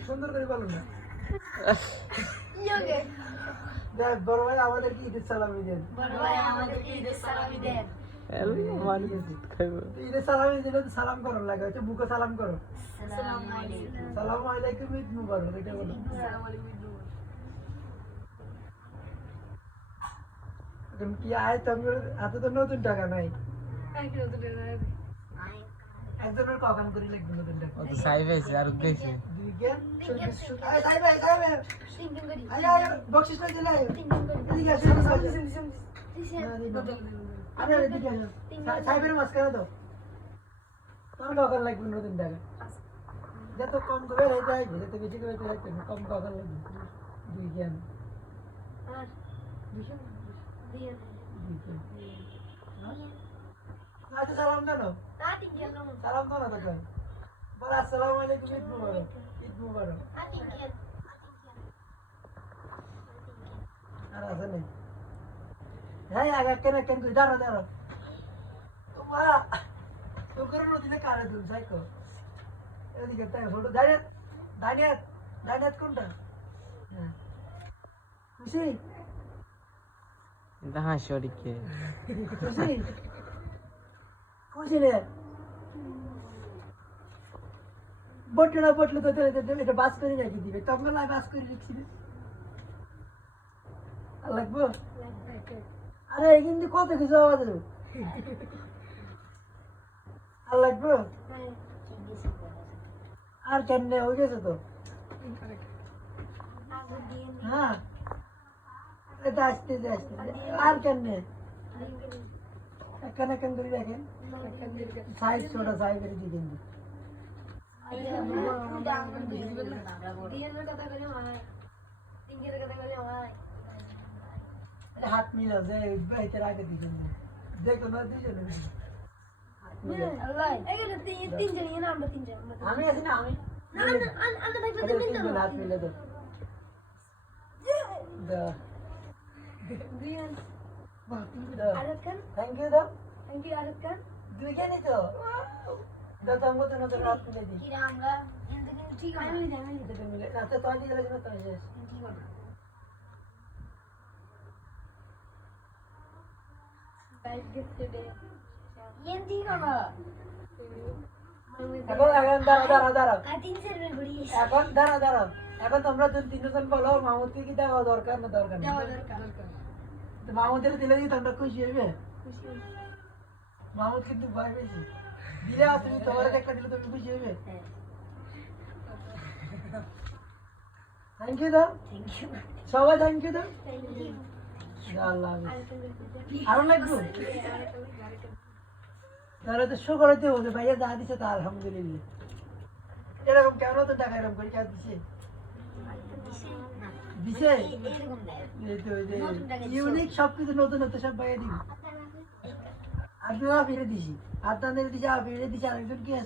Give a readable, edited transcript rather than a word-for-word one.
সুন্দর করে বলো না দেখ বড় ভাই আমাদেরকে ঈদের সালামি দেন ঈদের সালামি দিলে তো সালাম করো লাগে হচ্ছে বুকে সালাম করো সালাম আলাইকুম ঈদ মুবারক এটা বলো তুমি কি আয় তুমি হাতে তো নতুন টাকা নাই একজনের কখন করে লাগবে নতুন টাকা ও তো সাইবে আর দেখে দুই গেম আয় সাই ভাই আয় বকশিশ করে দিলে এদিকে আসো আরে এদিকে আসো সাইবের মাঝখানে তো তোমার কখন লাগবে নতুন টাকা যত কম করে রেখে যাইবে যত বেশি করে রাখতে কম কখন লাগবে দুই গেম আচ্ছা সালাম জানো সালাম তো না তোকে বল আসসালামু আলাইকুম ঈদ মুবারক ঈদ মুবারক আর আছে নেই হ্যাঁ আগে কেন কেন করে দাঁড়া দাঁড়া তোমার তোকে নদীতে কারে দুল সাইকো এদিকে তাই ফটো দাঁড়িয়ে দাঁড়িয়ে দাঁড়িয়ে কোনটা হ্যাঁ খুশি হাসিকে খুশি খুশি রে বটনা বটলে তো এটা বাস করে রাখি দিবে তখন লাই বাস করে রাখছি আর লাগবো আরে কিন্তু কত কিছু আওয়াজ হলো আর লাগবো আর কেমনে হয়ে গেছে তো হ্যাঁ এটা আসতে আর কেমনে এখানে কেন করে রাখেন সাইজ ছোট সাইজ করে দিয়ে কিন্তু হাত মিলা যে বাইতে রাখে দিবেন দেখো না দুজনে আমি আছি না আমি হাত মিলে তো থ্যাংক ইউ দাও দুইজনই তো দাও তো আমাকে নতুন হাত মিলে দিই আচ্ছা তো আজকে গেলে তো শেষ এখন এখন দাঁড়াও এখন দাঁড়াও এখন তোমরা তিনজন বলো মাহমুদকে কি দেওয়া দরকার না দরকার না মাহমুদের দিলে কি তোমরা খুশি হইবে মাহমুদ কিন্তু ভয় বেশি দিলে তুমি তোমার একটা দিলে তুমি খুশি হইবে থ্যাংক ইউ দাও সবাই থ্যাংক ইউ দাও আল্লাহ আরো লাগবে তাহলে তো শো করতে হবে ভাইয়া যা দিছে তা আলহামদুলিল্লাহ এরকম কেন তো টাকা এরকম করে কাজ দিছে দিছে ইউনিক সবকিছু নতুন নতুন সব ভাইয়া দিবি আর ফিরে দিছি আর তাদের দিছে আর ফিরে দিছে আরেকজন কি আছে